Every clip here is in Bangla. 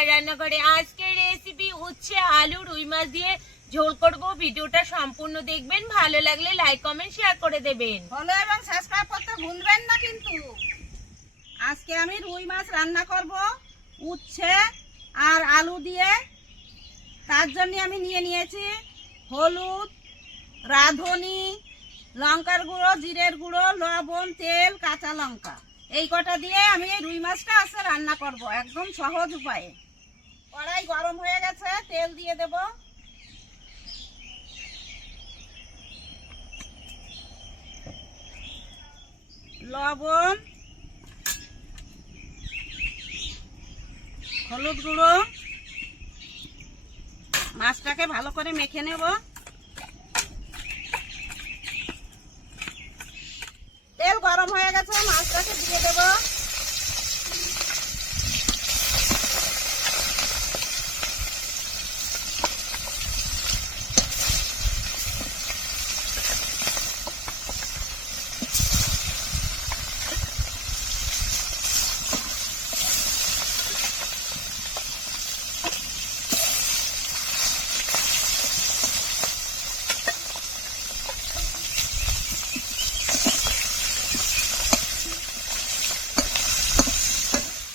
ঝুমার রান্নাঘরে আজকের রেসিপি উচ্ছে আলু রুই মাছ দিয়ে ঝোল করব। ভিডিওটা সম্পূর্ণ দেখবেন, ভালো লাগলে লাইক কমেন্ট শেয়ার করে দেবেন। ফলো এবং সাবস্ক্রাইব করতে ভুলবেন না কিন্তু। আজকে আমি রুই মাছ রান্না করব উচ্ছে আর আলু দিয়ে। তার জন্য আমি নিয়েছি হলুদ, রাঁধুনি, লঙ্কার গুঁড়ো, জিরের গুঁড়ো, লবণ, তেল, কাঁচা লঙ্কা। এই কটা দিয়ে আমি এই রুই মাছটা আজকে রান্না করব একদম সহজ উপায়ে। কড়াই গরম হয়ে গেছে, তেল দিয়ে দেব। লবণ, হলুদ গুঁড়ো, মাছটাকে ভালো করে মেখে নেব। তেল গরম হয়ে গেছে, মাছটাকে দিয়ে দেব।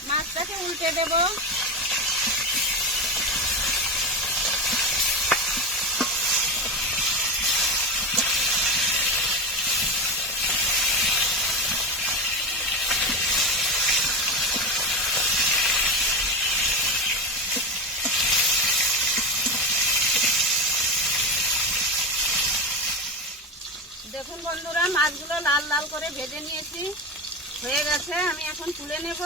মাছটাকে উল্টে দেব। দেখুন বন্ধুরা, মাছগুলো লাল লাল করে ভেজে নিয়েছি, হয়ে গেছে। আমি এখন তুলে নেব।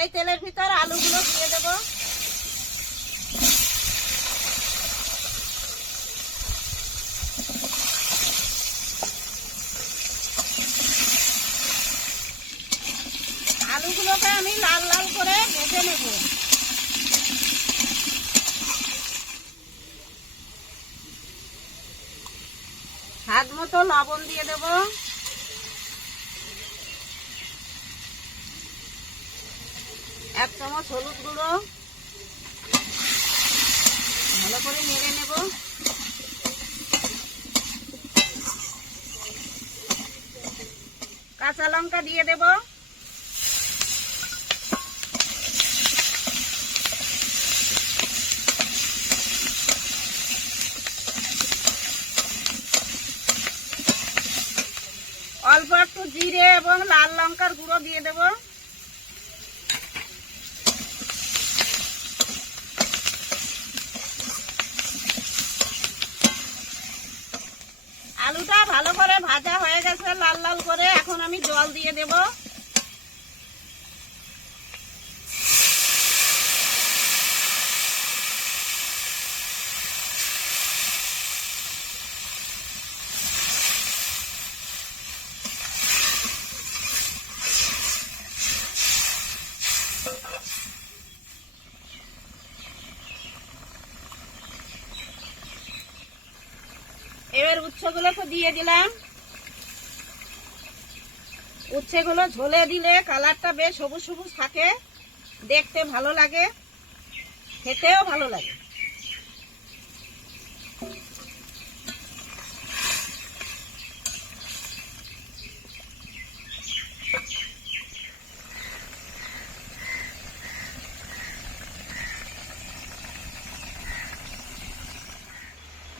এই তেলের ভিতর আলুগুলো দিয়ে দেব। আলুগুলোকে আমি লাল লাল করে ভেজে নেব। স্বাদ মতো লবণ দিয়ে দেব। এক চামচ হলুদ গুঁড়ো, ভালো করে নেড়ে নেব। কাঁচা লঙ্কা দিয়ে দেব। অল্প একটু জিরে এবং লাল লঙ্কার গুঁড়ো দিয়ে দেব। আলুটা ভালো করে ভাজা হয়ে গেছে লাল লাল করে, এখন আমি জল দিয়ে দেব। এবার উচ্ছেগুলোকে দিয়ে দিলাম। উচ্ছেগুলো ঝোলে দিলে কালারটা বেশ সবুজ সবুজ থাকে, দেখতে ভালো লাগে, খেতেও ভালো লাগে।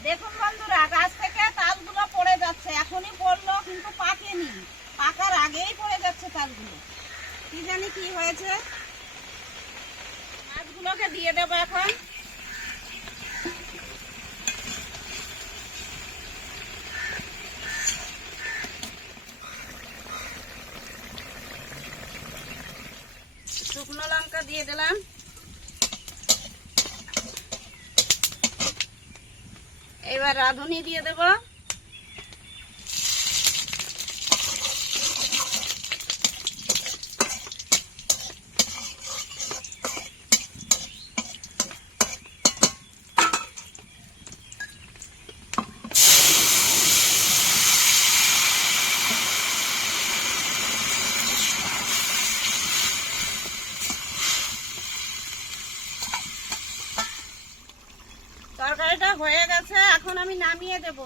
দেখুন বন্ধুরা, গাছ থেকে তালগুলো পড়ে যাচ্ছে। এখনই পড়লো কিন্তু পাকেনি, পাকার আগেই পড়ে যাচ্ছে তালগুলো। কি জানি কি হয়েছে। মাছগুলোকে দিয়ে দেবো এখন। শুকনো লঙ্কা দিয়ে দিলাম। এবার রাঁধুনি দিয়ে দেব। হয়ে গেছে, এখন আমি নামিয়ে দেব।